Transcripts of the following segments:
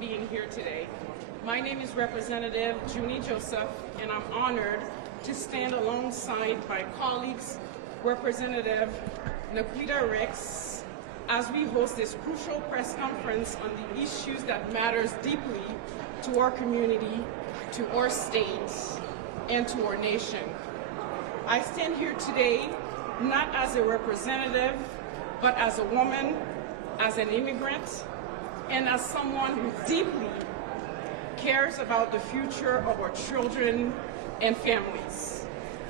being here today. My name is Representative Junie Joseph, and I'm honored to stand alongside my colleagues, Representative Naquette Ricks, as we host this crucial press conference on the issues that matters deeply to our community, to our state, and to our nation. I stand here today not as a representative, but as a woman, as an immigrant, and as someone who deeply cares about the future of our children and families.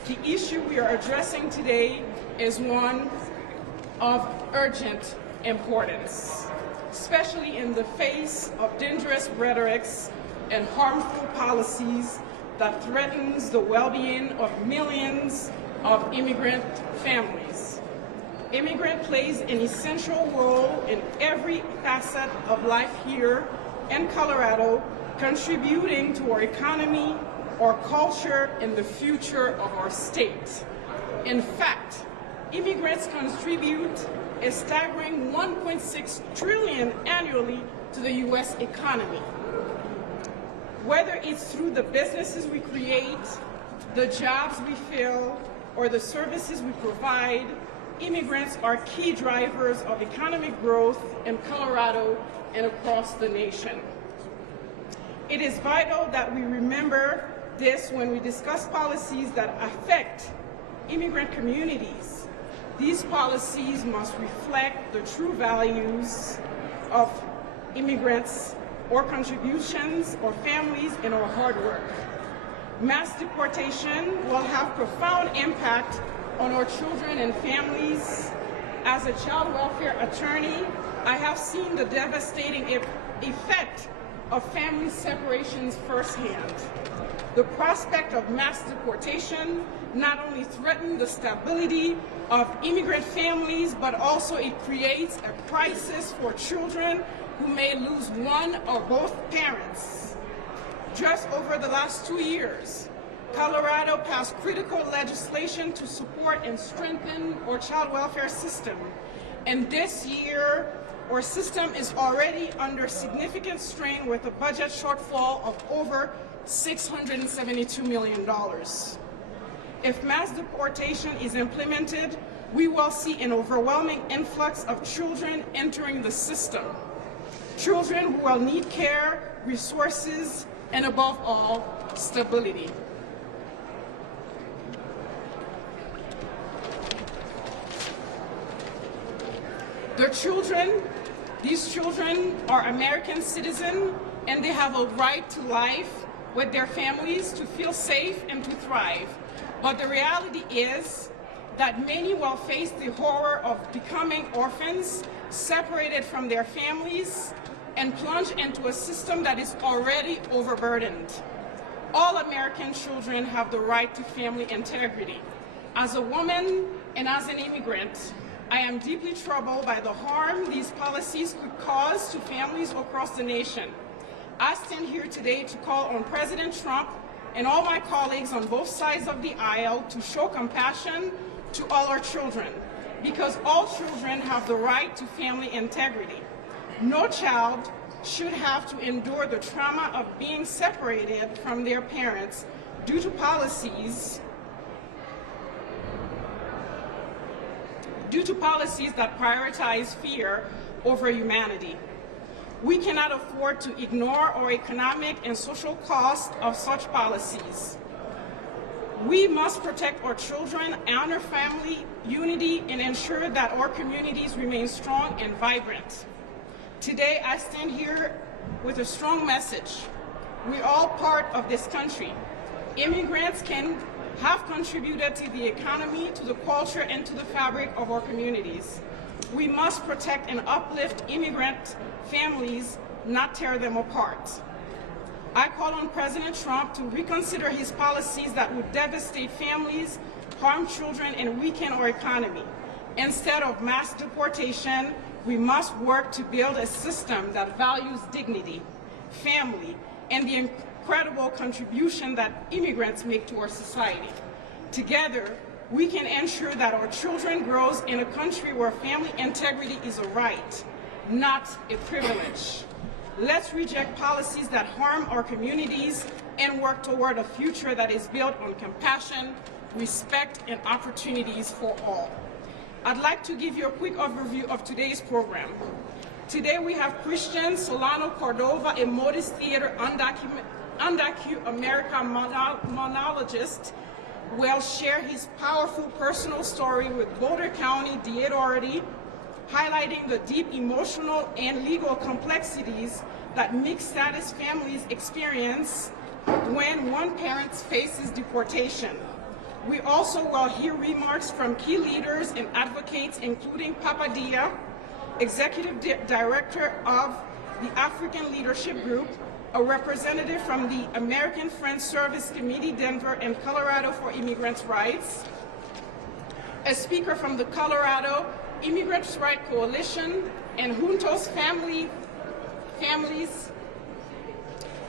The issue we are addressing today is one of urgent importance, especially in the face of dangerous rhetorics and harmful policies that threatens the well-being of millions of immigrant families. Immigrant plays an essential role in every facet of life here in Colorado, contributing to our economy, our culture, and the future of our state. In fact, immigrants contribute a staggering $1.6 trillion annually to the U.S. economy. Whether it's through the businesses we create, the jobs we fill, or the services we provide, immigrants are key drivers of economic growth in Colorado and across the nation. It is vital that we remember this when we discuss policies that affect immigrant communities. These policies must reflect the true values of immigrants, or contributions, or families, and our hard work. Mass deportation will have profound impact on our children and families. As a child welfare attorney, I have seen the devastating effect of family separations firsthand. The prospect of mass deportation not only threatens the stability of immigrant families, but also it creates a crisis for children who may lose one or both parents. Just over the last 2 years, Colorado passed critical legislation to support and strengthen our child welfare system. And this year, our system is already under significant strain with a budget shortfall of over $672 million. If mass deportation is implemented, we will see an overwhelming influx of children entering the system. Children who will need care, resources, and above all, stability. These children are American citizens, and they have a right to life with their families, to feel safe and to thrive. But the reality is that many will face the horror of becoming orphans, separated from their families, and plunge into a system that is already overburdened. All American children have the right to family integrity. As a woman and as an immigrant, I am deeply troubled by the harm these policies could cause to families across the nation. I stand here today to call on President Trump and all my colleagues on both sides of the aisle to show compassion to all our children, because all children have the right to family integrity. No child should have to endure the trauma of being separated from their parents due to policies that prioritize fear over humanity. We cannot afford to ignore our economic and social costs of such policies. We must protect our children, honor family unity, and ensure that our communities remain strong and vibrant. Today, I stand here with a strong message. We're all part of this country. Immigrants have contributed to the economy, to the culture, and to the fabric of our communities. We must protect and uplift immigrant families, not tear them apart. I call on President Trump to reconsider his policies that would devastate families, harm children, and weaken our economy. Instead of mass deportation, we must work to build a system that values dignity, family, and the incredible contribution that immigrants make to our society. Together, we can ensure that our children grow in a country where family integrity is a right, not a privilege. Let's reject policies that harm our communities and work toward a future that is built on compassion, respect, and opportunities for all. I'd like to give you a quick overview of today's program. Today we have Christian Solano-Cordova, a modest theater undocumented American monologist, will share his powerful personal story with Boulder County DA Authority, highlighting the deep emotional and legal complexities that mixed status families experience when one parent faces deportation. We also will hear remarks from key leaders and advocates, including Papa Dia, Executive Director of the African Leadership Group, a representative from the American Friends Service Committee, Denver and Colorado for Immigrants' Rights, a speaker from the Colorado Immigrants' Rights Coalition, and Juntos Families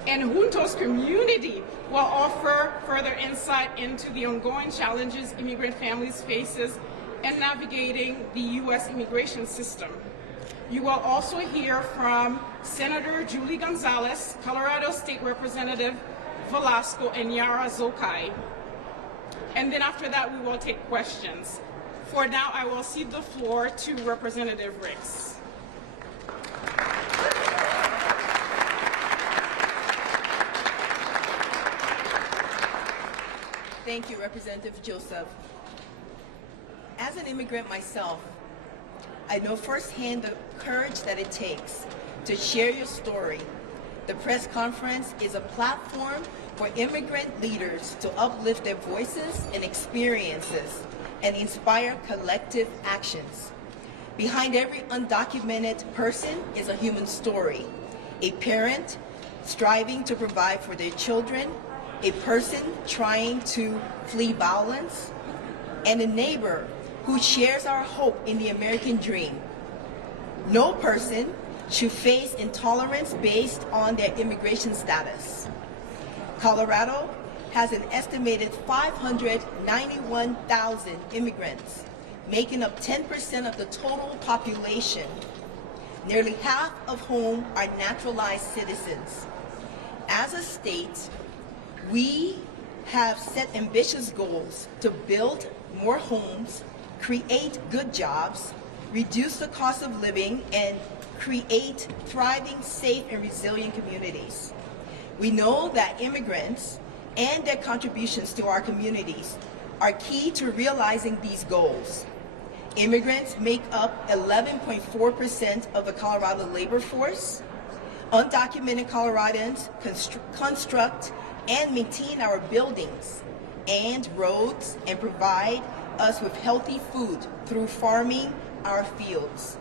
and Juntos Community will offer further insight into the ongoing challenges immigrant families faces in navigating the U.S. immigration system. You will also hear from Senator Julie Gonzalez, Colorado State Representative Velasco, and Yara Zokai. And then after that, we will take questions. For now, I will cede the floor to Representative Ricks. Thank you, Representative Joseph. As an immigrant myself, I know firsthand the courage that it takes to share your story. The press conference is a platform for immigrant leaders to uplift their voices and experiences and inspire collective actions. Behind every undocumented person is a human story. A parent striving to provide for their children, a person trying to flee violence, and a neighbor who shares our hope in the American dream. No person should face intolerance based on their immigration status. Colorado has an estimated 591,000 immigrants, making up 10% of the total population, nearly half of whom are naturalized citizens. As a state, we have set ambitious goals to build more homes, create good jobs, reduce the cost of living, and create thriving, safe, and resilient communities. We know that immigrants and their contributions to our communities are key to realizing these goals. Immigrants make up 11.4% of the Colorado labor force. Undocumented Coloradans construct and maintain our buildings and roads and provide us with healthy food through farming our fields.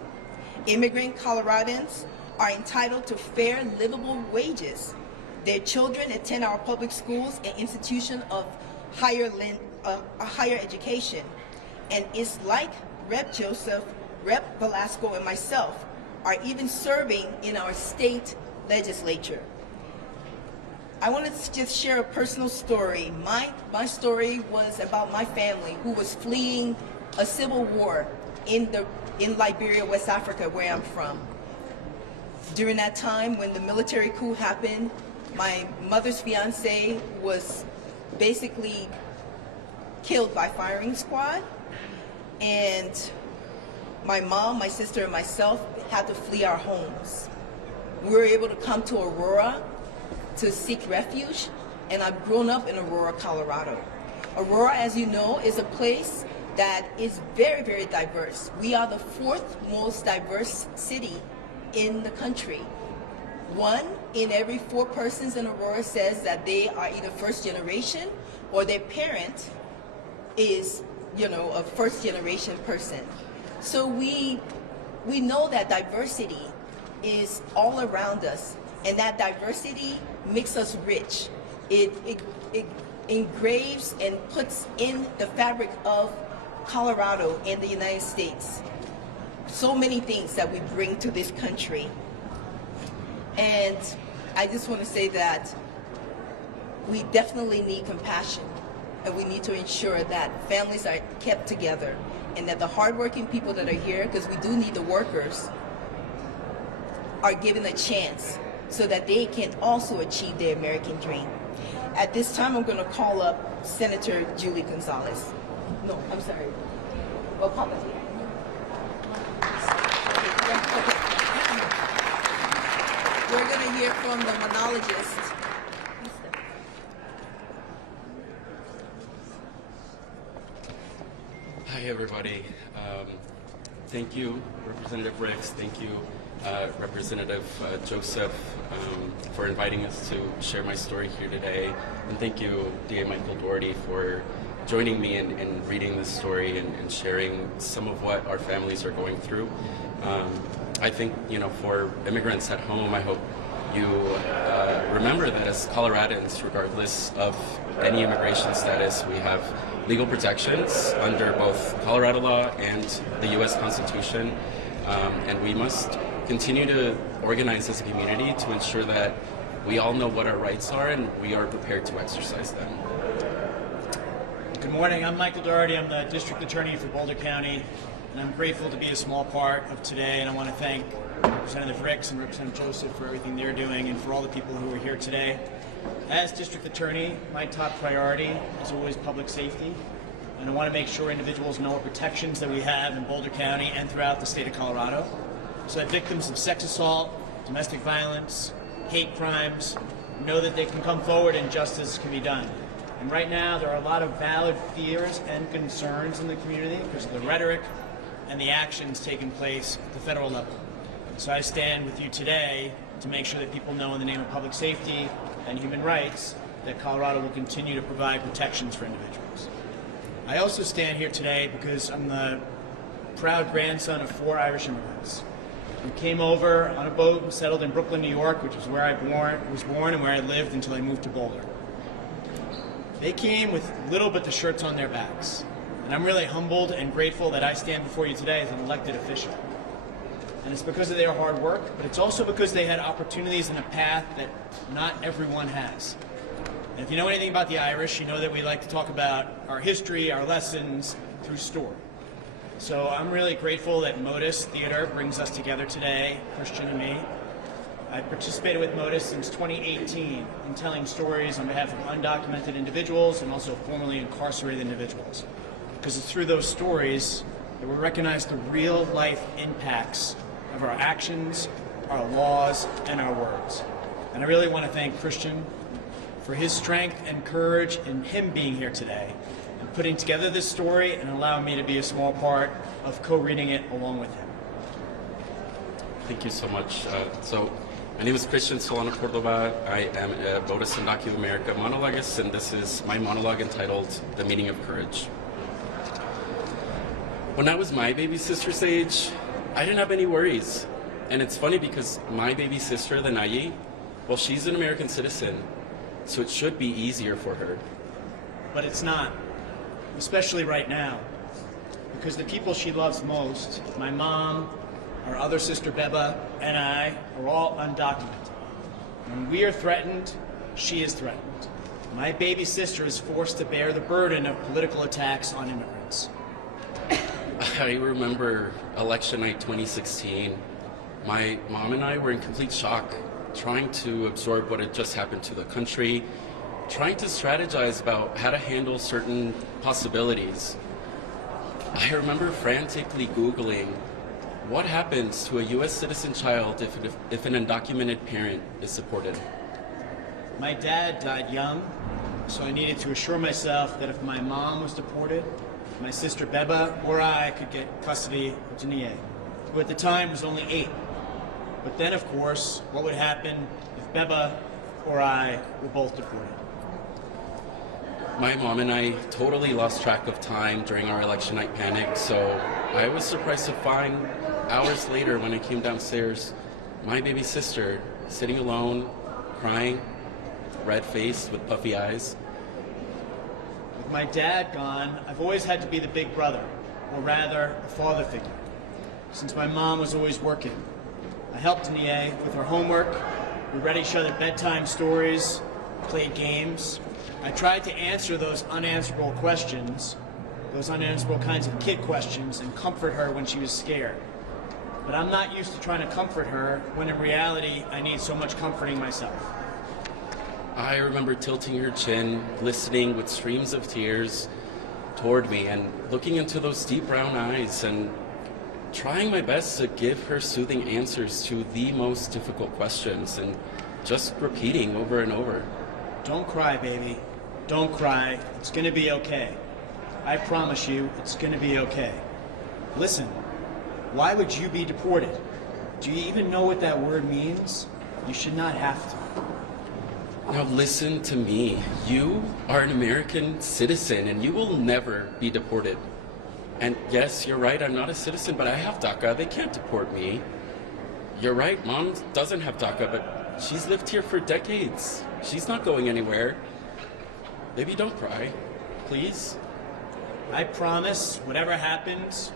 Immigrant Coloradans are entitled to fair, livable wages. Their children attend our public schools and institutions of higher education. And it's like Rep. Joseph, Rep. Velasco, and myself are even serving in our state legislature. I want to just share a personal story. My story was about my family who was fleeing a civil war in Liberia, West Africa, where I'm from. During that time when the military coup happened, my mother's fiance was basically killed by firing squad, and my mom, my sister, and myself had to flee our homes. We were able to come to Aurora to seek refuge, and I've grown up in Aurora, Colorado. Aurora, as you know, is a place that is very, very diverse. We are the fourth most diverse city in the country. 1 in every 4 persons in Aurora says that they are either first generation or their parent is, a first generation person. So we know that diversity is all around us, and that diversity makes us rich. It engraves and puts in the fabric of Colorado and the United States so many things that we bring to this country. And I just want to say that we definitely need compassion, and we need to ensure that families are kept together, and that the hardworking people that are here, because we do need the workers, are given a chance so that they can also achieve their American dream. At this time, I'm going to call up Senator Julie Gonzalez. No, I'm sorry. Well, Papa. We're going to hear from the monologist. Hi, everybody. Thank you, Representative Ricks. Thank you, Representative Joseph, for inviting us to share my story here today. And thank you, DA Michael Doherty, for joining me in reading this story and sharing some of what our families are going through. I think, for immigrants at home, I hope you remember that as Coloradans, regardless of any immigration status, we have legal protections under both Colorado law and the U.S. Constitution, and we must continue to organize as a community to ensure that we all know what our rights are and we are prepared to exercise them. Good morning, I'm Michael Doherty. I'm the District Attorney for Boulder County, and I'm grateful to be a small part of today, and I want to thank Representative Ricks and Representative Joseph for everything they're doing and for all the people who are here today. As District Attorney, my top priority is always public safety, and I want to make sure individuals know what protections that we have in Boulder County and throughout the state of Colorado, so that victims of sex assault, domestic violence, hate crimes know that they can come forward and justice can be done. And right now, there are a lot of valid fears and concerns in the community because of the rhetoric and the actions taking place at the federal level. So I stand with you today to make sure that people know in the name of public safety and human rights that Colorado will continue to provide protections for individuals. I also stand here today because I'm the proud grandson of 4 Irish immigrants who came over on a boat and settled in Brooklyn, New York, which is where I was born and where I lived until I moved to Boulder. They came with little but the shirts on their backs, and I'm really humbled and grateful that I stand before you today as an elected official. And it's because of their hard work, but it's also because they had opportunities and a path that not everyone has. And if you know anything about the Irish, you know that we like to talk about our history, our lessons, through story. So I'm really grateful that Modus Theater brings us together today, Christian and me. I've participated with Modus since 2018 in telling stories on behalf of undocumented individuals and also formerly incarcerated individuals. Because it's through those stories that we recognize the real life impacts of our actions, our laws, and our words. And I really want to thank Christian for his strength and courage in him being here today and putting together this story and allowing me to be a small part of co-reading it along with him. Thank you so much. My name is Christian Solano-Cordova. I am a Modus and Docu America monologuist, and this is my monologue entitled The Meaning of Courage. When I was my baby sister's age, I didn't have any worries. And it's funny because my baby sister, the Nayi, well, she's an American citizen, so it should be easier for her. But it's not, especially right now, because the people she loves most, my mom, our other sister Beba, and I, are all undocumented. When we are threatened, she is threatened. My baby sister is forced to bear the burden of political attacks on immigrants. I remember election night 2016. My mom and I were in complete shock, trying to absorb what had just happened to the country, trying to strategize about how to handle certain possibilities. I remember frantically Googling, what happens to a U.S. citizen child if an undocumented parent is supported? My dad died young, so I needed to assure myself that if my mom was deported, my sister Beba or I could get custody of Junie, who at the time was only 8. But then, of course, what would happen if Beba or I were both deported? My mom and I totally lost track of time during our election night panic, so I was surprised to find hours later when I came downstairs, my baby sister sitting alone, crying, red-faced with puffy eyes. With my dad gone, I've always had to be the big brother, or rather, a father figure, since my mom was always working. I helped Junie with her homework, we read each other bedtime stories, played games. I tried to answer those unanswerable questions, those unanswerable kinds of kid questions, and comfort her when she was scared. But I'm not used to trying to comfort her when in reality I need so much comforting myself. I remember tilting her chin, listening with streams of tears toward me and looking into those deep brown eyes and trying my best to give her soothing answers to the most difficult questions and just repeating over and over. Don't cry, baby. Don't cry. It's gonna be okay. I promise you, it's gonna be okay. Listen, why would you be deported? Do you even know what that word means? You should not have to. Now listen to me. You are an American citizen and you will never be deported. And yes, you're right, I'm not a citizen, but I have DACA. They can't deport me. You're right, Mom doesn't have DACA, but she's lived here for decades. She's not going anywhere. Baby, don't cry, please. I promise, whatever happens,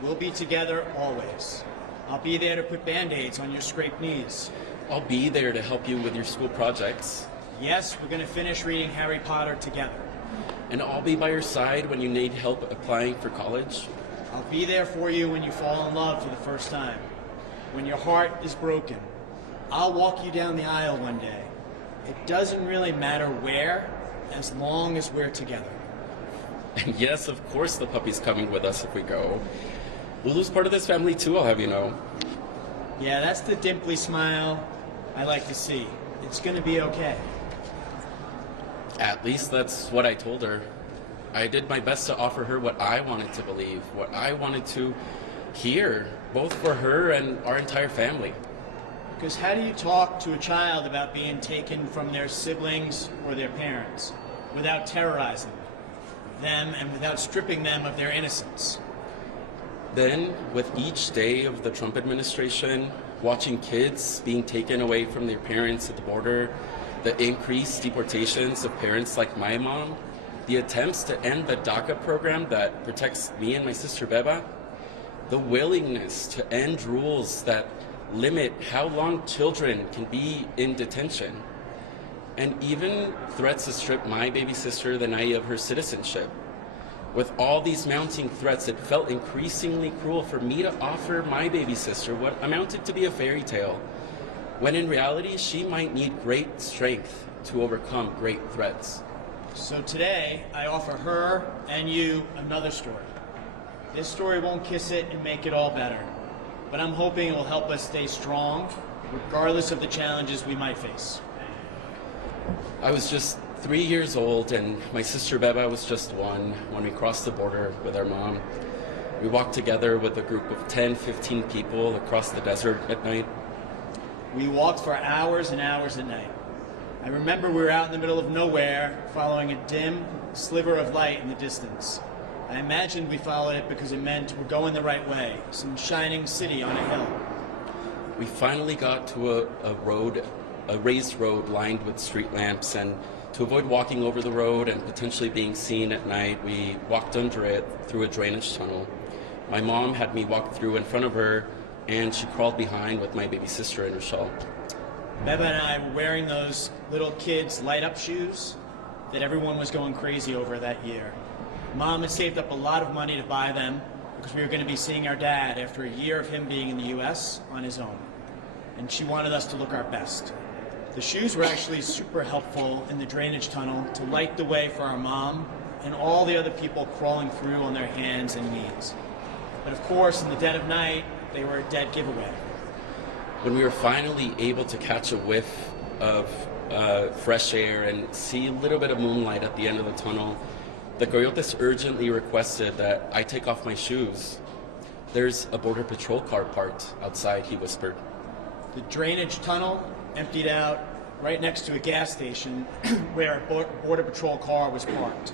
we'll be together always. I'll be there to put Band-Aids on your scraped knees. I'll be there to help you with your school projects. Yes, we're gonna finish reading Harry Potter together. And I'll be by your side when you need help applying for college. I'll be there for you when you fall in love for the first time. When your heart is broken. I'll walk you down the aisle one day. It doesn't really matter where, as long as we're together. And yes, of course the puppy's coming with us if we go. We'll lose part of this family too, I'll have you know. Yeah, that's the dimply smile I like to see. It's gonna be okay. At least that's what I told her. I did my best to offer her what I wanted to believe, what I wanted to hear, both for her and our entire family. Because how do you talk to a child about being taken from their siblings or their parents without terrorizing them and without stripping them of their innocence? Then, with each day of the Trump administration, watching kids being taken away from their parents at the border, the increased deportations of parents like my mom, the attempts to end the DACA program that protects me and my sister Beba, the willingness to end rules that limit how long children can be in detention, and even threats to strip my baby sister, the Naya, of her citizenship. With all these mounting threats, it felt increasingly cruel for me to offer my baby sister what amounted to be a fairy tale, when in reality she might need great strength to overcome great threats. So today, I offer her and you another story. This story won't kiss it and make it all better, but I'm hoping it will help us stay strong, regardless of the challenges we might face. I was just 3 years old and my sister Beba was just 1 when we crossed the border with our mom. We walked together with a group of 10, 15 people across the desert at night. We walked for hours and hours at night. I remember we were out in the middle of nowhere, following a dim sliver of light in the distance. I imagined we followed it because it meant we're going the right way, some shining city on a hill. We finally got to a raised road lined with street lamps, and to avoid walking over the road and potentially being seen at night, we walked under it through a drainage tunnel. My mom had me walk through in front of her, and she crawled behind with my baby sister in her shawl. Beba and I were wearing those little kids' light-up shoes that everyone was going crazy over that year. Mom had saved up a lot of money to buy them because we were going to be seeing our dad after a year of him being in the U.S. on his own. And she wanted us to look our best. The shoes were actually super helpful in the drainage tunnel to light the way for our mom and all the other people crawling through on their hands and knees. But of course, in the dead of night, they were a dead giveaway. When we were finally able to catch a whiff of fresh air and see a little bit of moonlight at the end of the tunnel, the coyotes urgently requested that I take off my shoes. "There's a Border Patrol car parked outside," he whispered. The drainage tunnel emptied out right next to a gas station where a Border Patrol car was parked.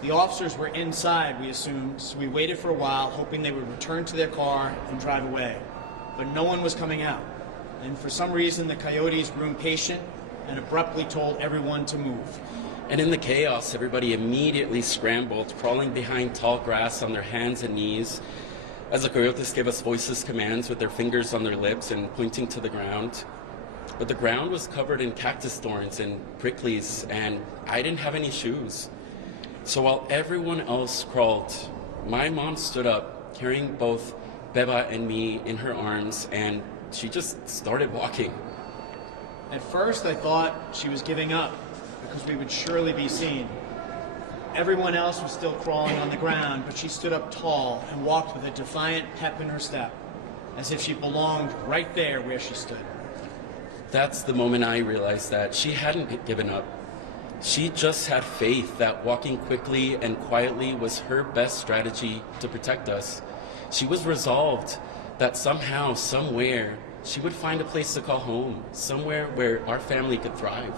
The officers were inside, we assumed, so we waited for a while, hoping they would return to their car and drive away. But no one was coming out. And for some reason, the coyotes grew impatient and abruptly told everyone to move. And in the chaos, everybody immediately scrambled, crawling behind tall grass on their hands and knees, as the coyotes gave us voiceless commands with their fingers on their lips and pointing to the ground. But the ground was covered in cactus thorns and pricklies, and I didn't have any shoes. So while everyone else crawled, my mom stood up, carrying both Beba and me in her arms, and she just started walking. At first, I thought she was giving up because we would surely be seen. Everyone else was still crawling on the ground, but she stood up tall and walked with a defiant pep in her step, as if she belonged right there where she stood. That's the moment I realized that she hadn't given up. She just had faith that walking quickly and quietly was her best strategy to protect us. She was resolved that somehow, somewhere, she would find a place to call home, somewhere where our family could thrive.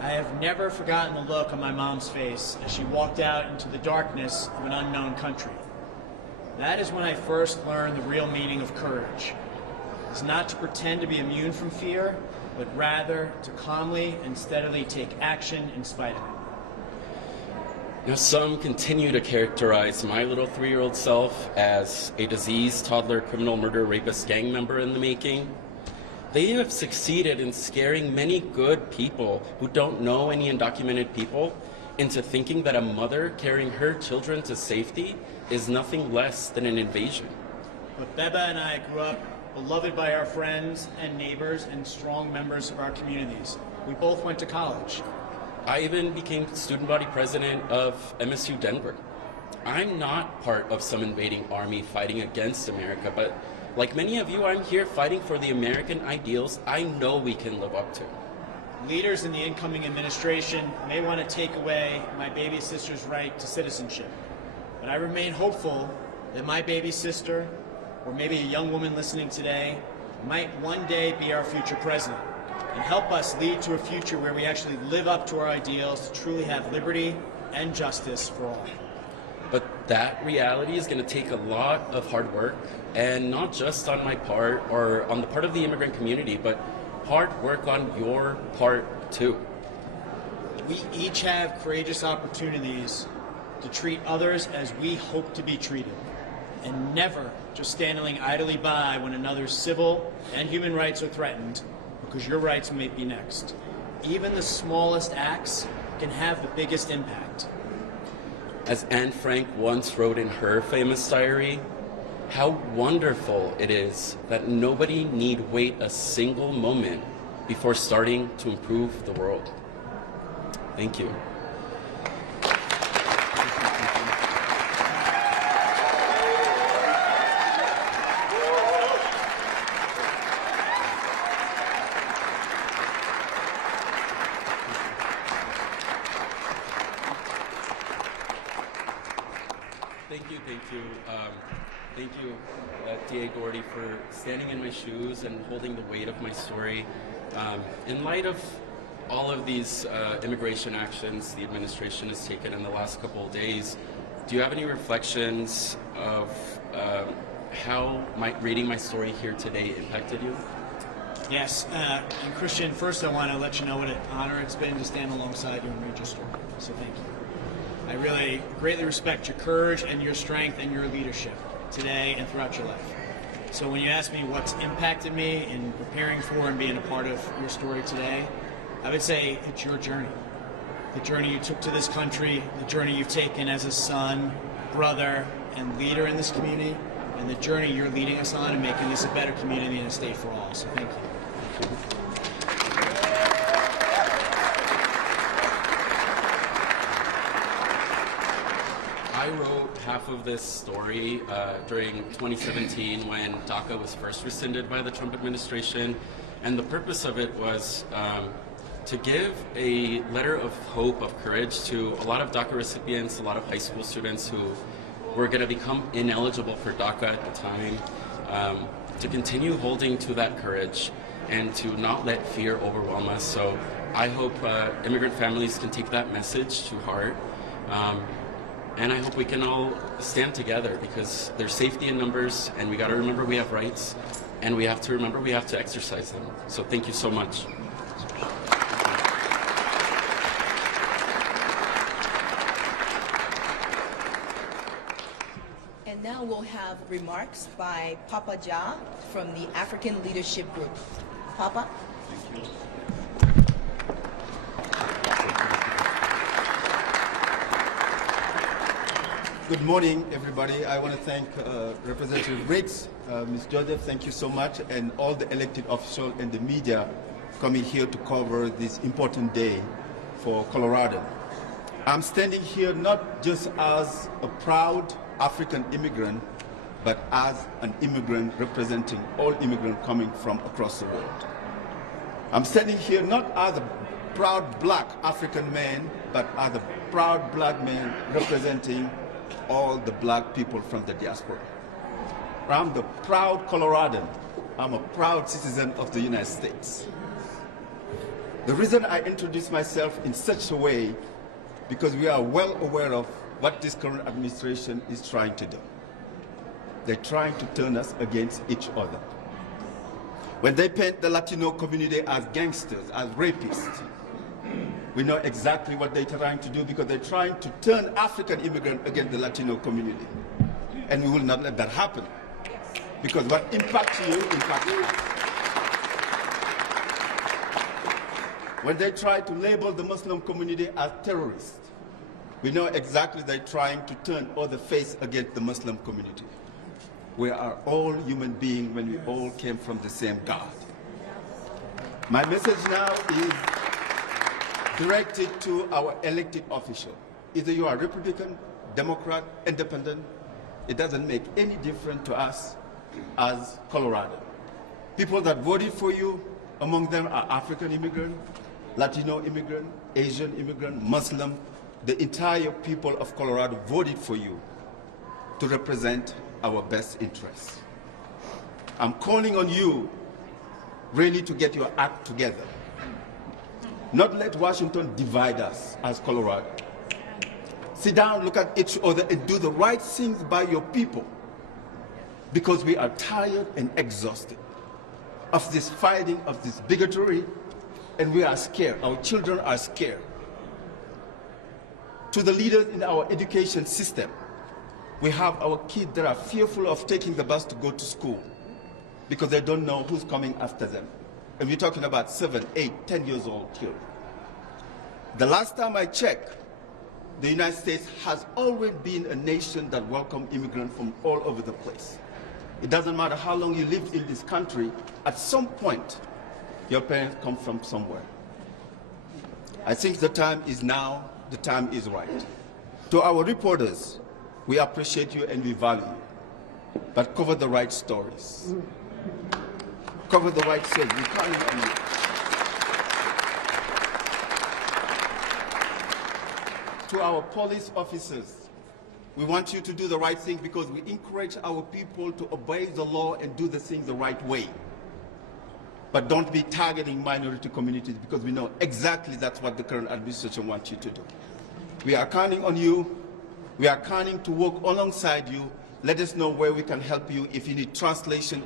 I have never forgotten the look on my mom's face as she walked out into the darkness of an unknown country. That is when I first learned the real meaning of courage. It's not to pretend to be immune from fear, but rather to calmly and steadily take action in spite of it. Now, some continue to characterize my little 3-year-old self as a diseased toddler criminal murder rapist gang member in the making. They have succeeded in scaring many good people who don't know any undocumented people into thinking that a mother carrying her children to safety is nothing less than an invasion. But Beba and I grew up beloved by our friends and neighbors and strong members of our communities. We both went to college. I even became student body president of MSU Denver. I'm not part of some invading army fighting against America, but like many of you, I'm here fighting for the American ideals I know we can live up to. Leaders in the incoming administration may want to take away my baby sister's right to citizenship, but I remain hopeful that my baby sister, or maybe a young woman listening today, might one day be our future president and help us lead to a future where we actually live up to our ideals to truly have liberty and justice for all. But that reality is going to take a lot of hard work, and not just on my part or on the part of the immigrant community, but hard work on your part too. We each have courageous opportunities to treat others as we hope to be treated, and never just standing idly by when another's civil and human rights are threatened, because your rights may be next. Even the smallest acts can have the biggest impact. As Anne Frank once wrote in her famous diary, how wonderful it is that nobody need wait a single moment before starting to improve the world. Thank you. Thank you, D.A. Gordy, for standing in my shoes and holding the weight of my story. In light of all of these immigration actions the administration has taken in the last couple of days, do you have any reflections of how reading my story here today impacted you? Yes, and Christian, first I want to let you know what an honor it's been to stand alongside you and read your story, so thank you. I really greatly respect your courage and your strength and your leadership today and throughout your life. So when you ask me what's impacted me in preparing for and being a part of your story today, I would say it's your journey. The journey you took to this country, the journey you've taken as a son, brother, and leader in this community, and the journey you're leading us on and making this a better community and a state for all. So thank you. I wrote half of this story during 2017 when DACA was first rescinded by the Trump administration, and the purpose of it was to give a letter of hope, of courage to a lot of DACA recipients, a lot of high school students who were going to become ineligible for DACA at the time, to continue holding to that courage and to not let fear overwhelm us. So I hope immigrant families can take that message to heart. And I hope we can all stand together, because there's safety in numbers, and we got to remember we have rights, and we have to remember we have to exercise them. So thank you so much. And now we'll have remarks by Papa Ja from the African Leadership Group. Papa? Thank you. Good morning, everybody. I want to thank Representative Ricks, Ms. Joseph, thank you so much, and all the elected officials and the media coming here to cover this important day for Colorado. I'm standing here not just as a proud African immigrant, but as an immigrant representing all immigrants coming from across the world. I'm standing here not as a proud black African man, but as a proud black man representing all the black people from the diaspora. I'm the proud Coloradan. I'm a proud citizen of the United States. The reason I introduce myself in such a way, because we are well aware of what this current administration is trying to do. They're trying to turn us against each other. When they paint the Latino community as gangsters, as rapists, we know exactly what they're trying to do, because they're trying to turn African immigrants against the Latino community. And we will not let that happen. Because what impacts you, impacts you. When they try to label the Muslim community as terrorists, we know exactly they're trying to turn other face against the Muslim community. We are all human beings when we all came from the same God. My message now is directed to our elected officials. Either you are Republican, Democrat, Independent, it doesn't make any difference to us as Colorado. People that voted for you, among them are African immigrants, Latino immigrant, Asian immigrant, Muslim. The entire people of Colorado voted for you to represent our best interests. I'm calling on you really to get your act together. Not let Washington divide us as Colorado. Sit down, look at each other, and do the right things by your people, because we are tired and exhausted of this fighting, of this bigotry, and we are scared. Our children are scared. To the leaders in our education system, we have our kids that are fearful of taking the bus to go to school because they don't know who's coming after them. And we're talking about 7, 8, 10 years old children. The last time I checked, the United States has always been a nation that welcomes immigrants from all over the place. It doesn't matter how long you lived in this country, at some point, your parents come from somewhere. I think the time is now, the time is right. To our reporters, we appreciate you and we value you, but cover the right stories. Cover the right stories. We can't do it. To our police officers, we want you to do the right thing, because we encourage our people to obey the law and do the things the right way. But don't be targeting minority communities, because we know exactly that's what the current administration wants you to do. We are counting on you. We are counting to work alongside you. Let us know where we can help you, if you need translation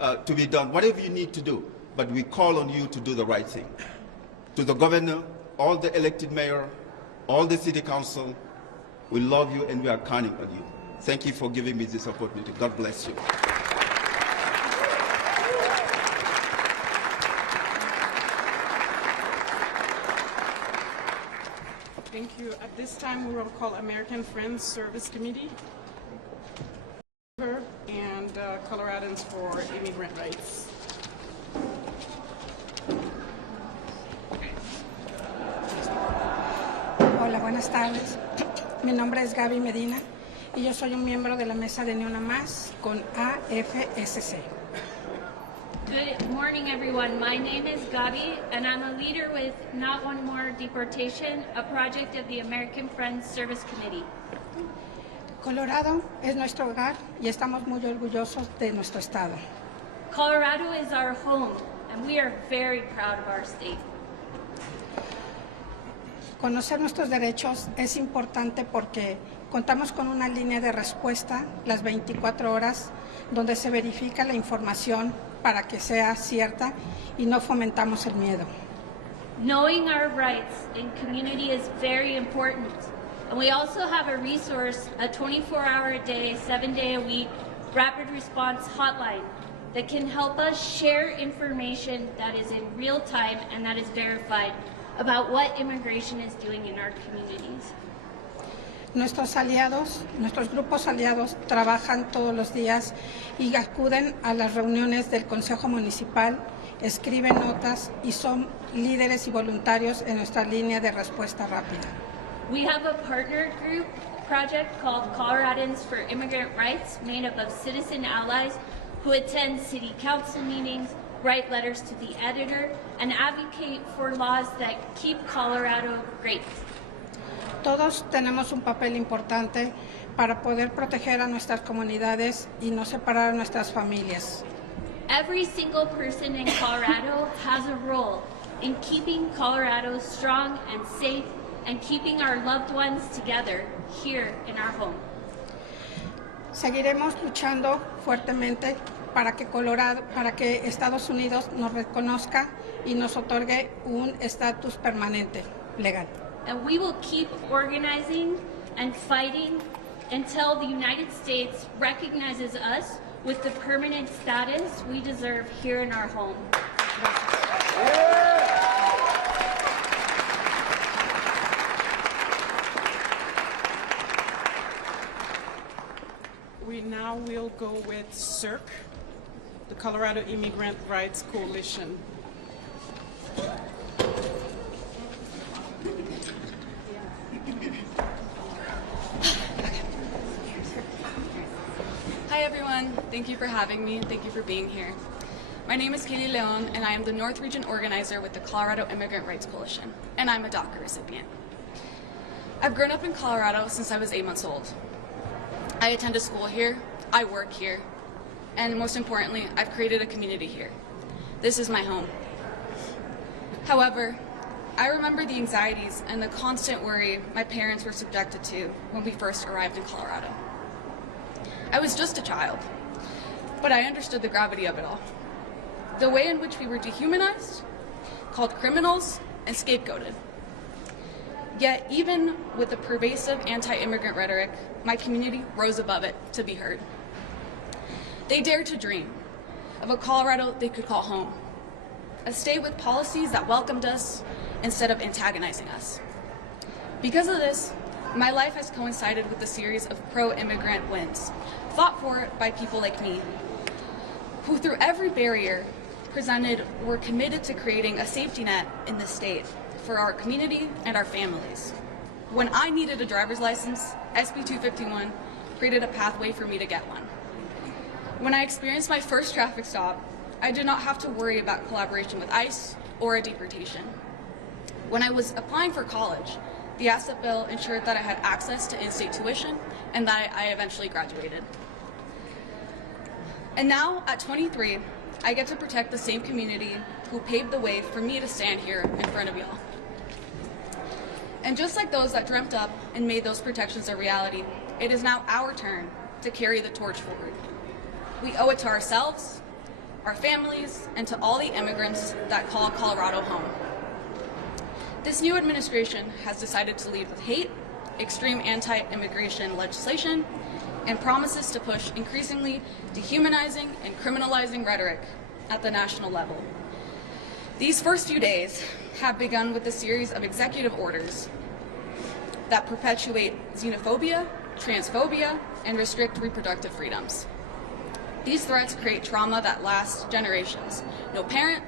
to be done, whatever you need to do. But we call on you to do the right thing. To the governor, all the elected mayor, all the city council, we love you and we are counting on you. Thank you for giving me this opportunity. God bless you. Thank you. At this time, we will call American Friends Service Committee and Coloradans for Immigrant Rights. Hola, buenas tardes. Mi nombre es Gaby Medina y yo soy un miembro de la mesa de Ni Una Más con AFSC. Good morning, everyone. My name is Gabi, and I'm a leader with Not One More Deportation, a project of the American Friends Service Committee. Colorado es nuestro hogar y estamos muy orgullosos de nuestro estado. Colorado is our home, and we are very proud of our state. Conocer nuestros derechos es importante porque contamos con una línea de respuesta las 24 horas donde se verifica la información para que sea cierta y no fomentamos el miedo. Knowing our rights in community is very important, and we also have a resource, a 24-hour-a-day, 7-day-a-week rapid response hotline that can help us share information that is in real time and that is verified about what immigration is doing in our communities. Nuestros aliados, nuestros grupos aliados trabajan todos los días y acuden a las reuniones del Consejo Municipal, escriben notas y son líderes y voluntarios en nuestra línea de respuesta rápida. We have a partner group project called Coloradans for Immigrant Rights, made up of citizen allies who attend city council meetings, write letters to the editor, and advocate for laws that keep Colorado great. Todos tenemos un papel importante para poder proteger a nuestras comunidades y no separar a nuestras familias. Every single person in Colorado has a role in keeping Colorado strong and safe and keeping our loved ones together here in our home. Seguiremos luchando fuertemente para que Estados Unidos nos reconozca y nos otorgue un estatus permanente legal. And we will keep organizing and fighting until the United States recognizes us with the permanent status we deserve here in our home. We now will go with CIRC, the Colorado Immigrant Rights Coalition. Hi everyone, thank you for having me and thank you for being here. My name is Katie Leon and I am the North Region Organizer with the Colorado Immigrant Rights Coalition, and I'm a DACA recipient. I've grown up in Colorado since I was 8 months old. I attend a school here, I work here, and most importantly, I've created a community here. This is my home. However, I remember the anxieties and the constant worry my parents were subjected to when we first arrived in Colorado. I was just a child, but I understood the gravity of it all. The way in which we were dehumanized, called criminals, and scapegoated. Yet, even with the pervasive anti-immigrant rhetoric, my community rose above it to be heard. They dared to dream of a Colorado they could call home, a state with policies that welcomed us instead of antagonizing us. Because of this, my life has coincided with a series of pro-immigrant wins, fought for by people like me, who through every barrier presented were committed to creating a safety net in the state for our community and our families. When I needed a driver's license, SB 251 created a pathway for me to get one. When I experienced my first traffic stop, I did not have to worry about collaboration with ICE or a deportation. When I was applying for college, the asset bill ensured that I had access to in-state tuition and that I eventually graduated. And now, at 23, I get to protect the same community who paved the way for me to stand here in front of y'all. And just like those that dreamt up and made those protections a reality, it is now our turn to carry the torch forward. We owe it to ourselves, our families, and to all the immigrants that call Colorado home. This new administration has decided to lead with hate, extreme anti-immigration legislation, and promises to push increasingly dehumanizing and criminalizing rhetoric at the national level. These first few days have begun with a series of executive orders that perpetuate xenophobia, transphobia, and restrict reproductive freedoms. These threats create trauma that lasts generations. No parent,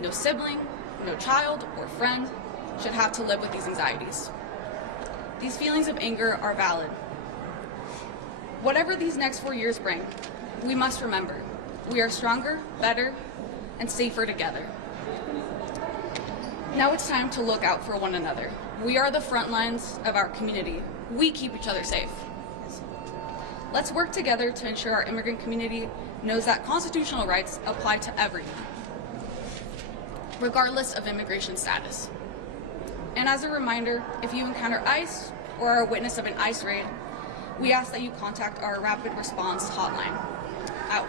no sibling, no child or friend should have to live with these anxieties. These feelings of anger are valid. Whatever these next 4 years bring, we must remember, we are stronger, better, and safer together. Now it's time to look out for one another. We are the front lines of our community. We keep each other safe. Let's work together to ensure our immigrant community knows that constitutional rights apply to everyone, regardless of immigration status. And as a reminder, if you encounter ICE or are a witness of an ICE raid, we ask that you contact our rapid response hotline at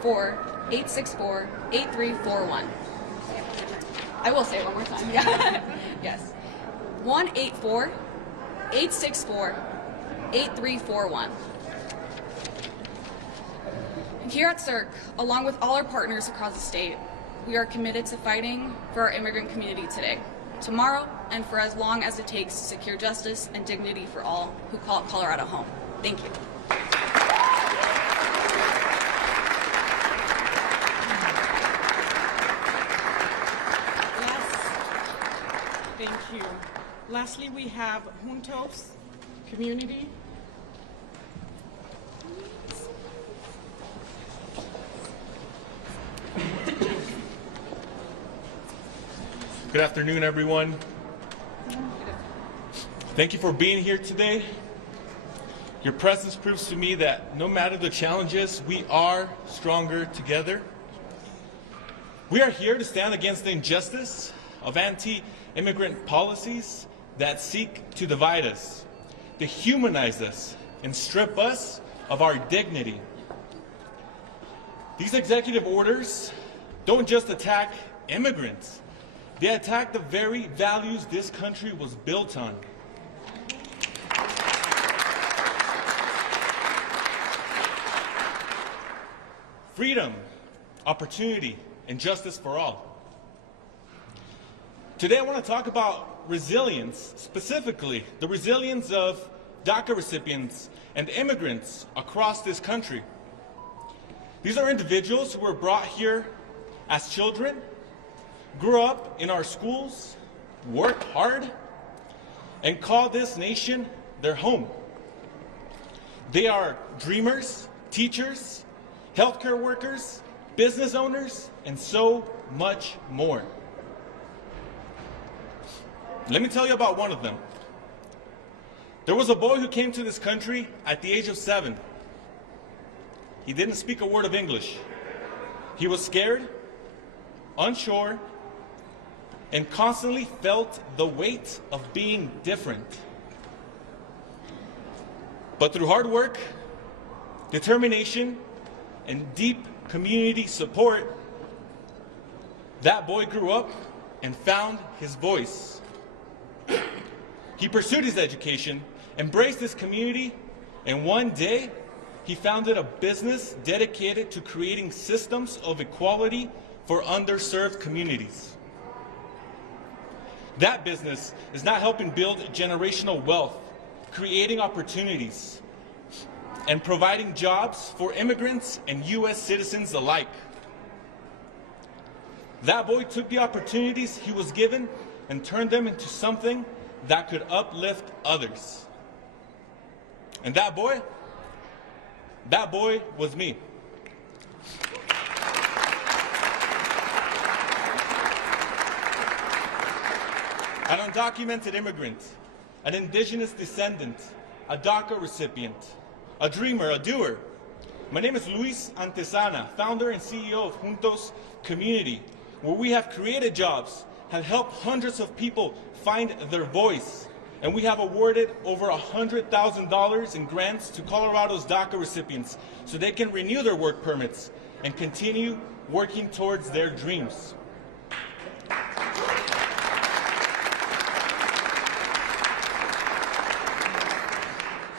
1-844-864-8341. I will say it one more time. Yeah. Yes. 1-844-864-8341. Here at CIRC, along with all our partners across the state, we are committed to fighting for our immigrant community today, tomorrow, and for as long as it takes to secure justice and dignity for all who call Colorado home. Thank you. Thank you. Lastly, we have Juntos Community. Good afternoon, everyone. Thank you for being here today. Your presence proves to me that no matter the challenges, we are stronger together. We are here to stand against the injustice of anti-immigrant policies that seek to divide us, dehumanize us, and strip us of our dignity. These executive orders don't just attack immigrants. They attack the very values this country was built on. Freedom, opportunity, and justice for all. Today I want to talk about resilience, specifically the resilience of DACA recipients and immigrants across this country. These are individuals who were brought here as children, grew up in our schools, worked hard, and call this nation their home. They are dreamers, teachers, healthcare workers, business owners, and so much more. Let me tell you about one of them. There was a boy who came to this country at the age of 7. He didn't speak a word of English. He was scared, unsure, and constantly felt the weight of being different. But through hard work, determination, and deep community support, that boy grew up and found his voice. He pursued his education, embraced his community, and one day he founded a business dedicated to creating systems of equality for underserved communities. That business is now helping build generational wealth, creating opportunities, and providing jobs for immigrants and U.S. citizens alike. That boy took the opportunities he was given and turned them into something that could uplift others. And that boy was me. An undocumented immigrant, an indigenous descendant, a DACA recipient, a dreamer, a doer. My name is Luis Antesana, founder and CEO of Juntos Community, where we have created jobs, have helped hundreds of people find their voice, and we have awarded over $100,000 in grants to Colorado's DACA recipients so they can renew their work permits and continue working towards their dreams.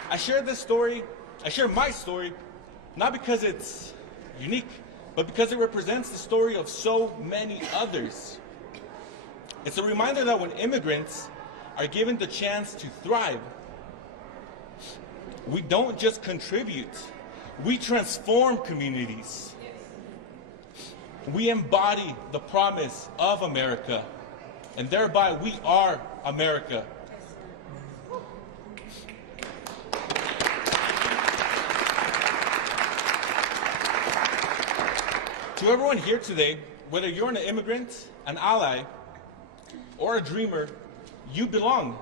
I share my story, not because it's unique, but because it represents the story of so many others. It's a reminder that when immigrants are given the chance to thrive, we don't just contribute, we transform communities. We embody the promise of America, and thereby we are America. To everyone here today, whether you're an immigrant, an ally, or a dreamer, you belong.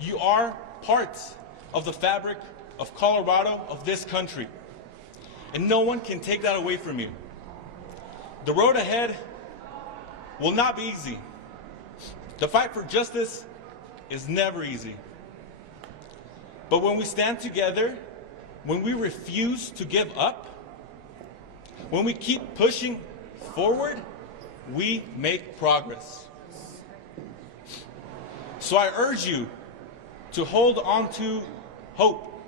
You are part of the fabric of Colorado, of this country. And no one can take that away from you. The road ahead will not be easy. The fight for justice is never easy. But when we stand together, when we refuse to give up, when we keep pushing forward, we make progress. So I urge you to hold on to hope.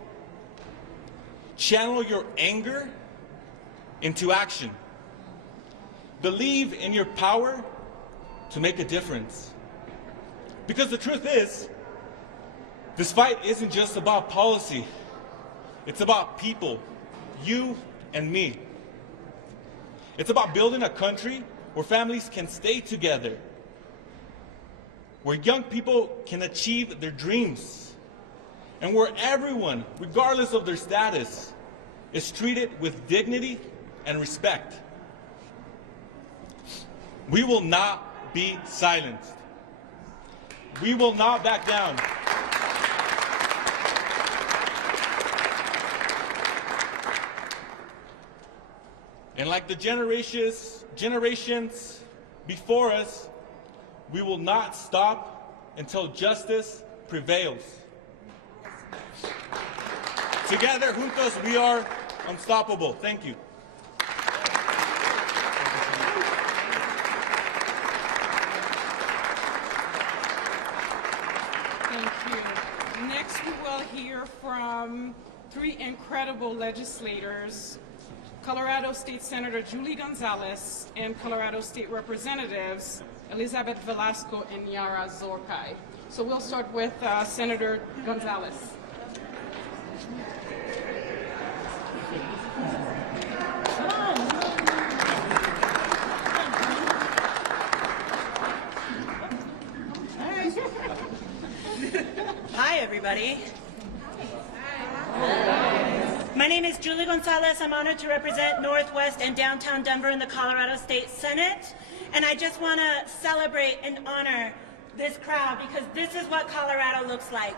Channel your anger into action. Believe in your power to make a difference. Because the truth is, this fight isn't just about policy. It's about people, you and me. It's about building a country where families can stay together, where young people can achieve their dreams, and where everyone, regardless of their status, is treated with dignity and respect. We will not be silenced. We will not back down. And like the generations before us, we will not stop until justice prevails. Together, juntos, we are unstoppable. Thank you. Thank you. Next, we will hear from three incredible legislators, Colorado State Senator Julie Gonzalez and Colorado State Representatives Elizabeth Velasco and Yara Zorkai. So we'll start with Senator Gonzalez. Hi, everybody. My name is Julie Gonzalez. I'm honored to represent Northwest and downtown Denver in the Colorado State Senate. And I just want to celebrate and honor this crowd because this is what Colorado looks like.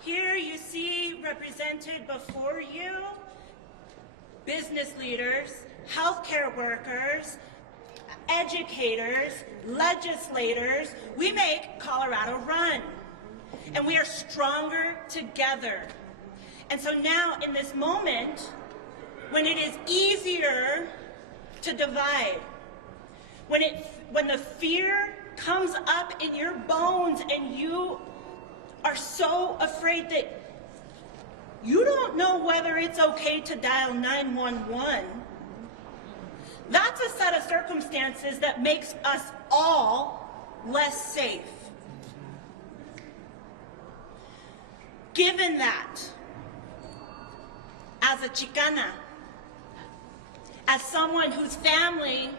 Here you see represented before you business leaders, healthcare workers, educators, legislators. We make Colorado run, and we are stronger together. And so now in this moment, when it is easier to divide, when the fear comes up in your bones and you are so afraid that you don't know whether it's okay to dial 911, that's a set of circumstances that makes us all less safe. Given that, as a Chicana, as someone whose family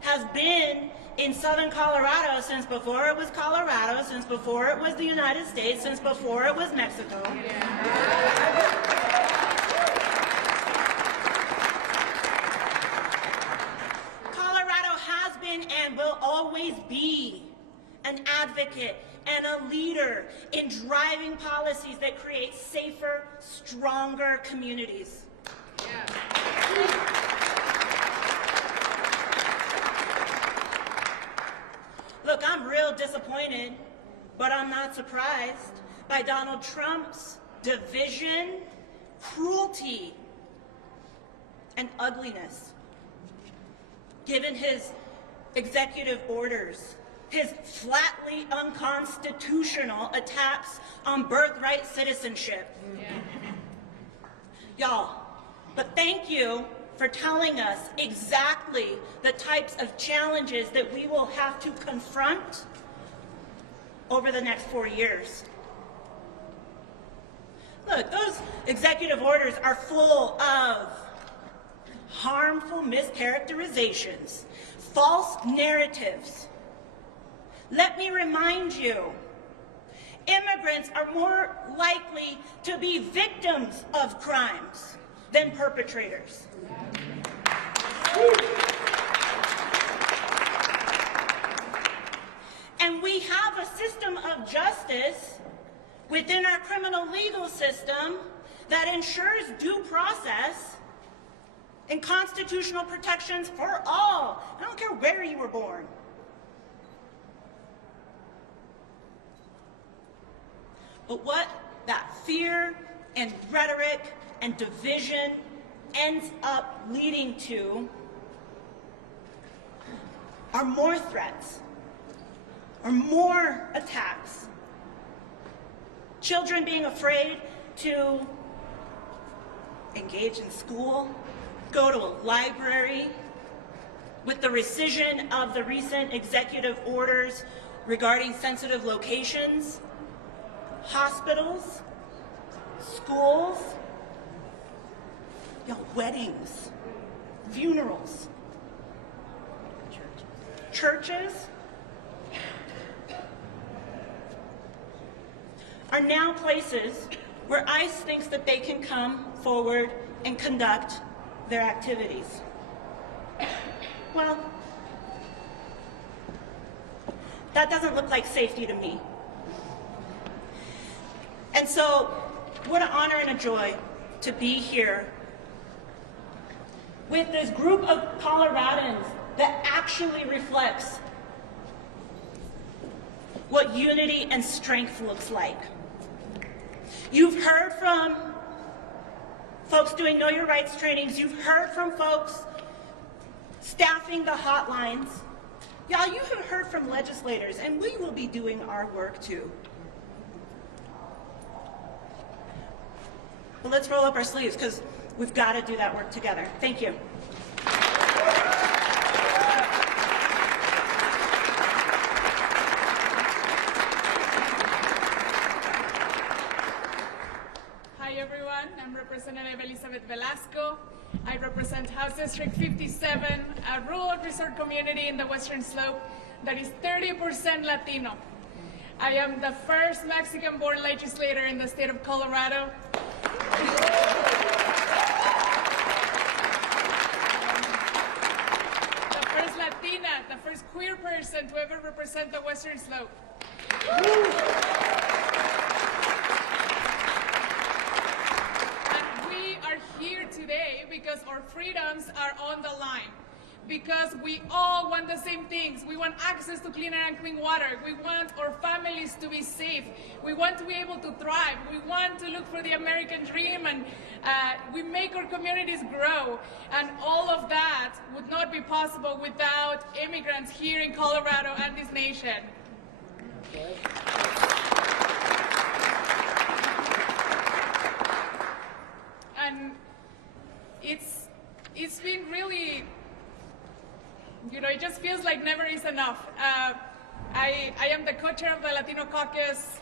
has been in southern Colorado since before it was Colorado, since before it was the United States, since before it was Mexico, and will always be an advocate and a leader in driving policies that create safer, stronger communities. Look, I'm real disappointed, but I'm not surprised by Donald Trump's division, cruelty, and ugliness. Given his executive orders, his flatly unconstitutional attacks on birthright citizenship. Y'all, but thank you for telling us exactly the types of challenges that we will have to confront over the next 4 years. Look, those executive orders are full of harmful mischaracterizations, false narratives. Let me remind you, immigrants are more likely to be victims of crimes than perpetrators. And we have a system of justice within our criminal legal system that ensures due process and constitutional protections for all. I don't care where you were born. But what that fear and rhetoric and division ends up leading to are more threats, or more attacks. Children being afraid to engage in school, go to a library. With the rescission of the recent executive orders regarding sensitive locations, hospitals, schools, weddings, funerals, churches are now places where ICE thinks that they can come forward and conduct their activities. Well, that doesn't look like safety to me. And so, what an honor and a joy to be here with this group of Coloradans that actually reflects what unity and strength looks like. You've heard from folks doing Know Your Rights trainings. You've heard from folks staffing the hotlines. Y'all, you have heard from legislators, and we will be doing our work too. But let's roll up our sleeves, because we've got to do that work together. Thank you. Hi everyone, I'm Representative Elizabeth Velasco. I represent House District 57, a rural resort community in the Western Slope that is 30% Latino. I am the first Mexican-born legislator in the state of Colorado. The first Latina, the first queer person to ever represent the Western Slope. Here today because our freedoms are on the line, because we all want the same things. We want access to clean air and clean water. We want our families to be safe. We want to be able to thrive. We want to look for the American dream, and we make our communities grow. And all of that would not be possible without immigrants here in Colorado and this nation. And it's been really, it just feels like never is enough. I am the co-chair of the Latino Caucus.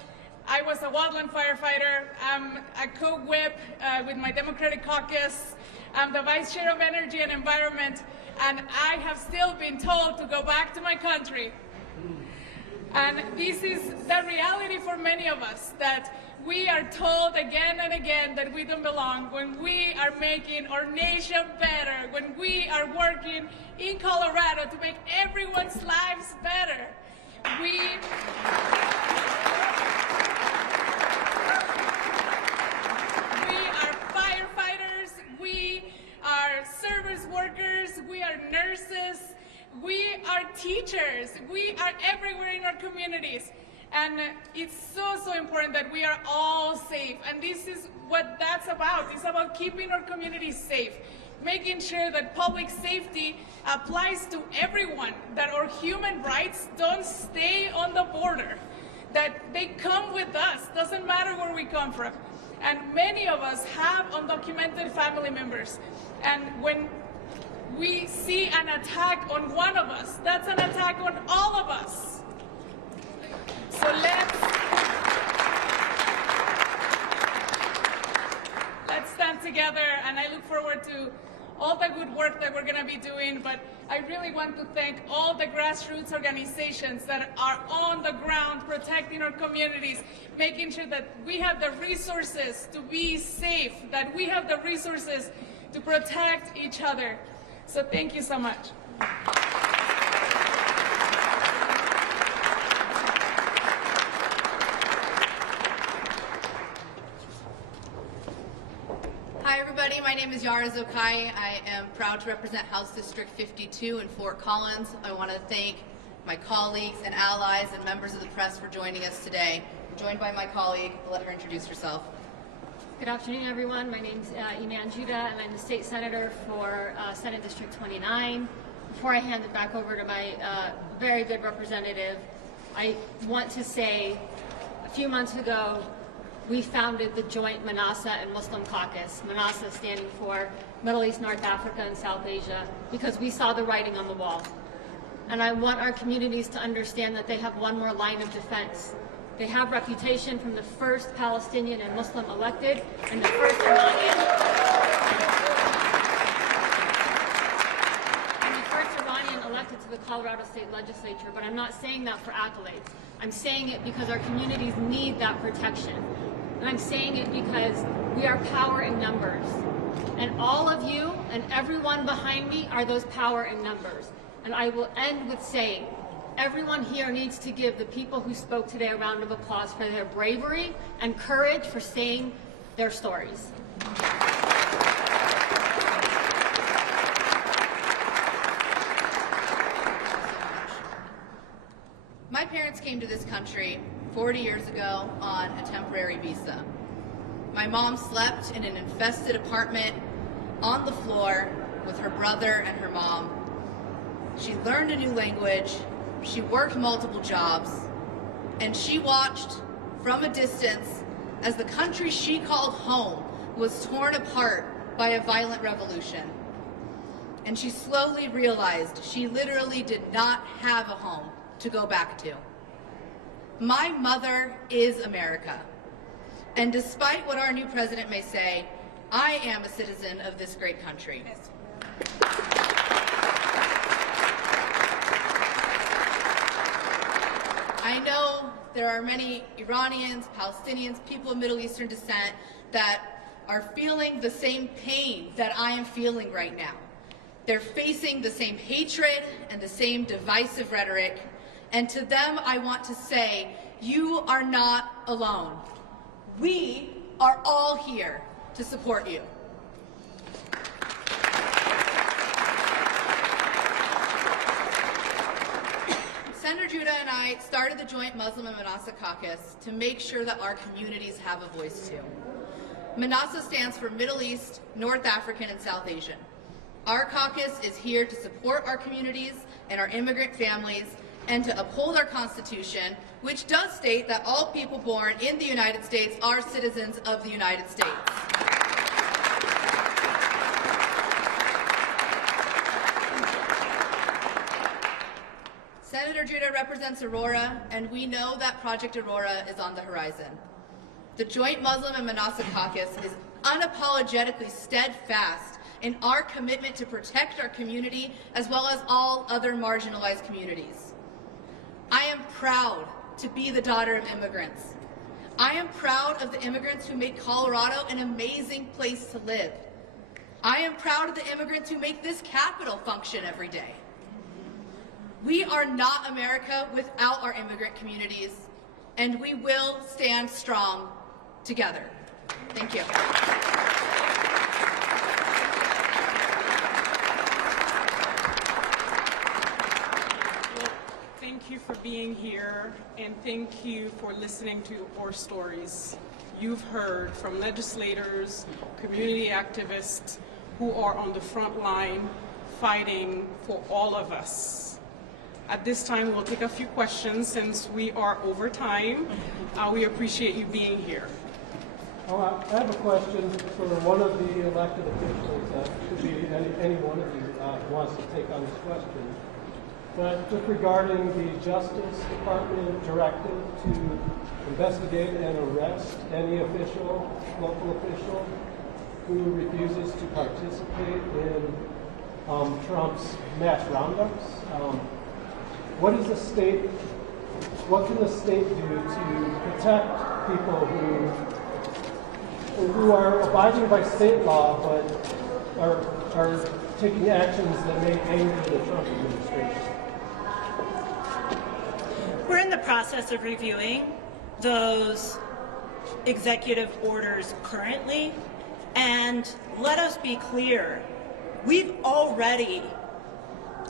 I was a wildland firefighter. I'm a co-whip with my Democratic Caucus. I'm the vice chair of Energy and Environment, and I have still been told to go back to my country. And this is the reality for many of us, that we are told again and again that we don't belong when we are making our nation better, when we are working in Colorado to make everyone's lives better. We are firefighters, we are service workers, we are nurses, we are teachers, we are everywhere in our communities. And it's so important that we are all safe. And this is what that's about. It's about keeping our communities safe, making sure that public safety applies to everyone, that our human rights don't stay on the border, that they come with us, doesn't matter where we come from. And many of us have undocumented family members. And when we see an attack on one of us, that's an attack on all of us. So let's stand together, and I look forward to all the good work that we're going to be doing, but I really want to thank all the grassroots organizations that are on the ground protecting our communities, making sure that we have the resources to be safe, that we have the resources to protect each other. So thank you so much. Hi everybody, my name is Yara Zokai. I am proud to represent House District 52 in Fort Collins. I want to thank my colleagues and allies and members of the press for joining us today. I'm joined by my colleague. I'll let her introduce herself. Good afternoon, everyone. My name is Iman Judah, and I'm the state senator for Senate District 29. Before I hand it back over to my very good representative, I want to say a few months ago, we founded the joint Manasa and Muslim Caucus, Manasa standing for Middle East, North Africa, and South Asia, because we saw the writing on the wall. And I want our communities to understand that they have one more line of defense. They have reputation from the first Palestinian and Muslim elected and the first Iranian elected to the Colorado State Legislature, but I'm not saying that for accolades. I'm saying it because our communities need that protection. And I'm saying it because we are power in numbers. And all of you and everyone behind me are those power in numbers. And I will end with saying, everyone here needs to give the people who spoke today a round of applause for their bravery and courage for saying their stories. My parents came to this country 40 years ago on a temporary visa. My mom slept in an infested apartment on the floor with her brother and her mom. She learned a new language, she worked multiple jobs, and she watched from a distance as the country she called home was torn apart by a violent revolution. And she slowly realized she literally did not have a home to go back to. My mother is America. And despite what our new president may say, I am a citizen of this great country. I know there are many Iranians, Palestinians, people of Middle Eastern descent that are feeling the same pain that I am feeling right now. They're facing the same hatred and the same divisive rhetoric. And to them, I want to say, you are not alone. We are all here to support you. Senator Judah and I started the joint Muslim and Manasa Caucus to make sure that our communities have a voice too. Manasa stands for Middle East, North African, and South Asian. Our caucus is here to support our communities and our immigrant families and to uphold our Constitution, which does state that all people born in the United States are citizens of the United States. Senator Judah represents Aurora, and we know that Project Aurora is on the horizon. The Joint Muslim and Manasa Caucus is unapologetically steadfast in our commitment to protect our community as well as all other marginalized communities. I am proud to be the daughter of immigrants. I am proud of the immigrants who make Colorado an amazing place to live. I am proud of the immigrants who make this capital function every day. We are not America without our immigrant communities, and we will stand strong together. Thank you. Thank you for being here, and thank you for listening to our stories. You've heard from legislators, community activists who are on the front line fighting for all of us. At this time, we'll take a few questions since we are over time. We appreciate you being here. I have a question for one of the elected officials. Could be any one of you who wants to take on this question. But just regarding the Justice Department directive to investigate and arrest any official, local official, who refuses to participate in Trump's mass roundups, what can the state do to protect people who are abiding by state law but are taking actions that may anger the Trump administration? We're in the process of reviewing those executive orders currently, and let us be clear, we've already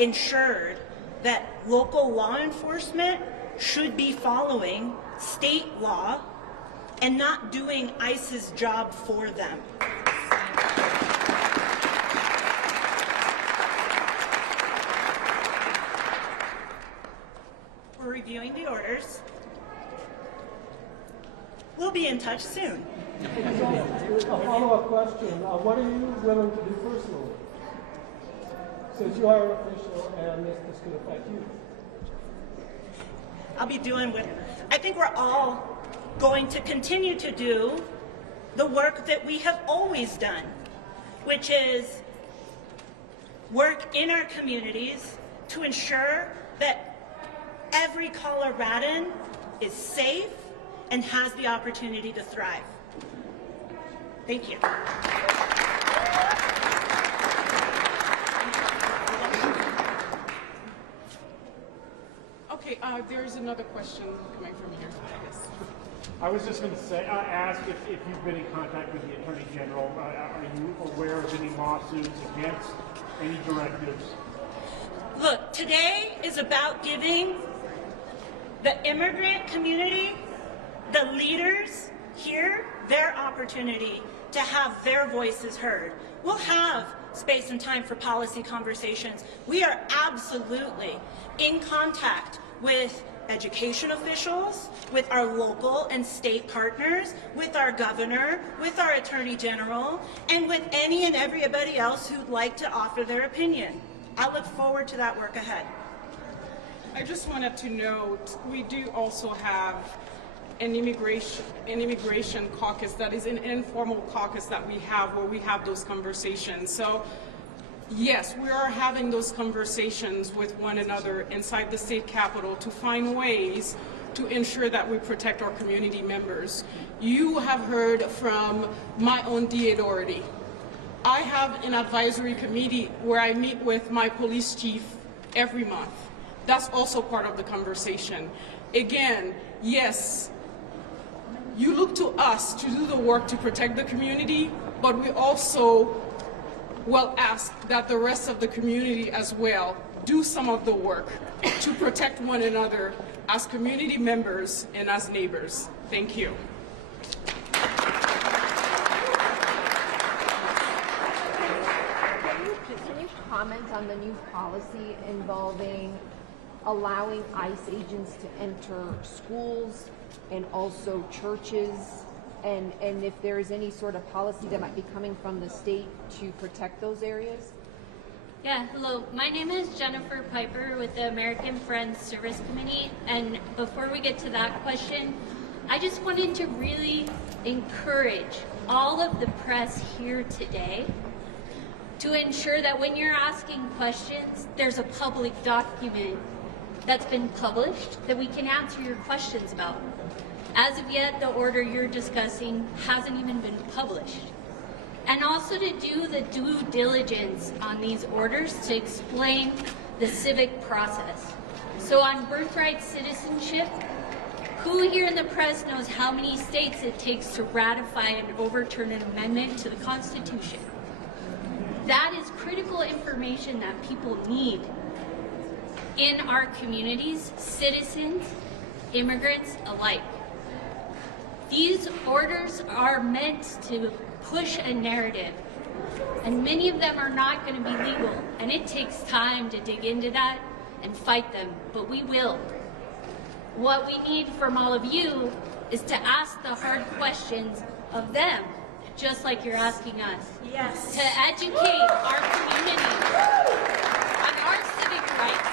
ensured that local law enforcement should be following state law and not doing ICE's job for them. We're reviewing the orders. We'll be be in touch soon. So, a follow-up question. What are you willing to do personally? Since you are an official and this could affect you. I'll be doing what I think we're all going to continue to do, the work that we have always done, which is work in our communities to ensure that every Coloradan is safe and has the opportunity to thrive. Thank you. Okay, there's another question coming from here, I guess. I was just going to say, ask if you've been in contact with the Attorney General. Are you aware of any lawsuits against any directives? Look, today is about giving the immigrant community, the leaders here, their opportunity to have their voices heard. We'll have space and time for policy conversations. We are absolutely in contact with education officials, with our local and state partners, with our governor, with our attorney general, and with any and everybody else who'd like to offer their opinion. I look forward to that work ahead. I just wanted to note, we do also have an immigration caucus that is an informal caucus that we have where we have those conversations. So yes, we are having those conversations with one another inside the state capitol to find ways to ensure that we protect our community members. You have heard from my own DA Doherty. I have an advisory committee where I meet with my police chief every month. That's also part of the conversation. Again, yes, you look to us to do the work to protect the community, but we also will ask that the rest of the community as well do some of the work to protect one another as community members and as neighbors. Thank you. Can you comment on the new policy involving allowing ICE agents to enter schools and also churches, and if there is any sort of policy that might be coming from the state to protect those areas? Yeah, hello. My name is Jennifer Piper with the American Friends Service Committee, and before we get to that question, I just wanted to really encourage all of the press here today to ensure that when you're asking questions, there's a public document that's been published that we can answer your questions about. As of yet, the order you're discussing hasn't even been published. And also to do the due diligence on these orders to explain the civic process. So on birthright citizenship, who here in the press knows how many states it takes to ratify and overturn an amendment to the Constitution? That is critical information that people need in our communities, citizens, immigrants alike. These orders are meant to push a narrative, and many of them are not going to be legal, and it takes time to dig into that and fight them, but we will. What we need from all of you is to ask the hard questions of them, just like you're asking us. Yes. To educate our community on our civic rights,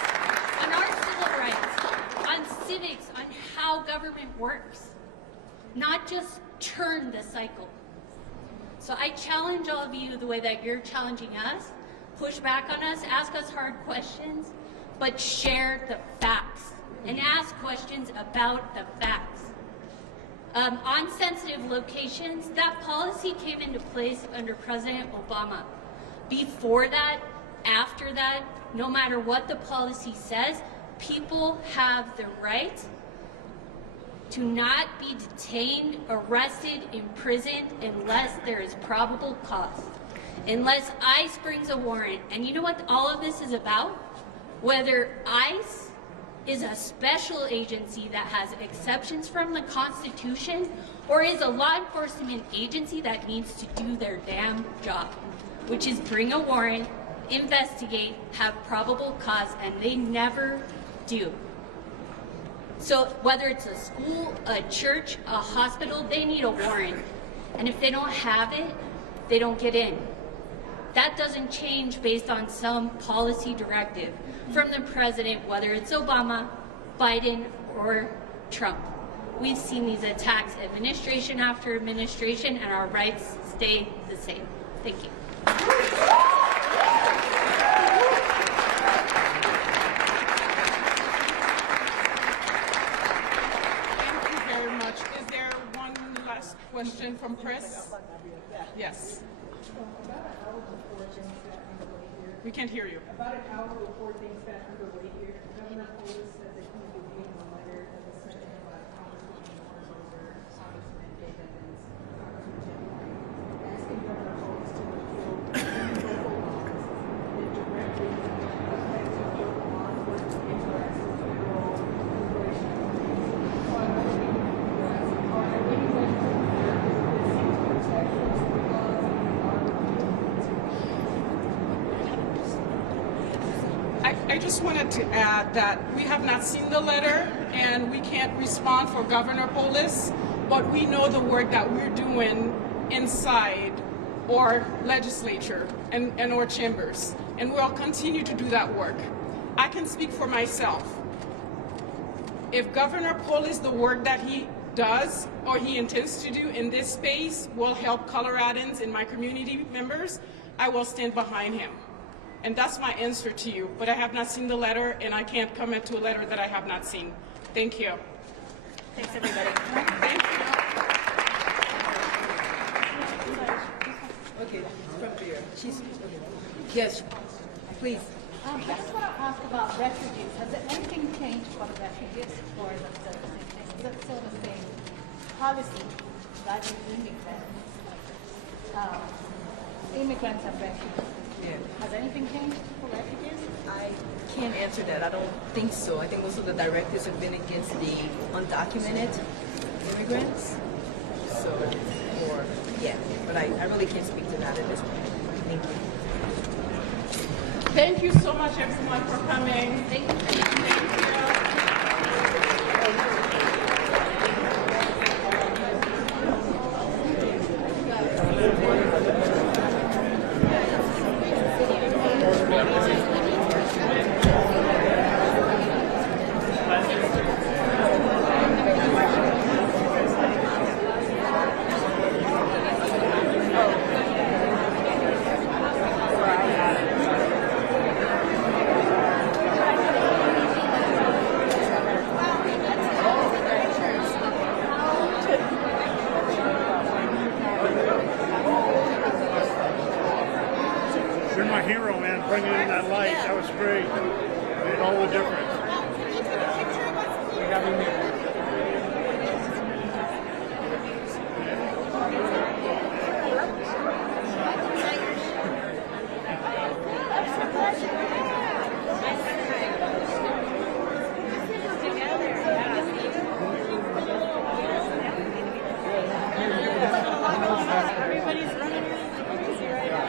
on our civil rights, on civics, on how government works. Not just turn the cycle. So I challenge all of you the way that you're challenging us. Push back on us, ask us hard questions, but share the facts and ask questions about the facts. On sensitive locations, that policy came into place under President Obama. Before that, after that, no matter what the policy says, people have the right to not be detained, arrested, imprisoned unless there is probable cause, unless ICE brings a warrant. And you know what all of this is about? Whether ICE is a special agency that has exceptions from the Constitution, or is a law enforcement agency that needs to do their damn job, which is bring a warrant, investigate, have probable cause, and they never do. So whether it's a school, a church, a hospital, they need a warrant. And if they don't have it, they don't get in. That doesn't change based on some policy directive from the president, whether it's Obama, Biden, or Trump. We've seen these attacks administration after administration, and our rights stay the same. Thank you. Thank you very much. Is there one last question from press? Yes. We can't hear you. About an hour before things got underway here, Governor Polis said that he would be in a letter that was sent to him by Congresswoman Orzover, Congressman Dave Evans, Congressman Jim White, asking Governor Polis to repeal any local laws that directly affect local law enforcement interacts with federal immigration authorities. So I'm wondering, are there any ways that seem to protect those laws and I just wanted to add that we have not seen the letter and we can't respond for Governor Polis, but we know the work that we're doing inside our legislature and our chambers, and we'll continue to do that work. I can speak for myself. If Governor Polis, the work that he does or he intends to do in this space will help Coloradans and my community members, I will stand behind him. And that's my answer to you. But I have not seen the letter, and I can't comment to a letter that I have not seen. Thank you. Thanks, everybody. Thank you. Okay, from here. Yes, please. I just want to ask about refugees. Has anything changed for the refugees, or is it still the same thing? Is it still the same policy regarding immigrants and refugees? Yeah. Has anything changed for refugees? I can't answer that. I don't think so. I think most of the directives have been against the undocumented immigrants. So, or, yeah, but I really can't speak to that at this point. Thank you. Thank you so much, everyone, for coming. Thank you. You're my hero, man. Bringing in that light. That was great. Made all the difference. Everybody's running crazy right now.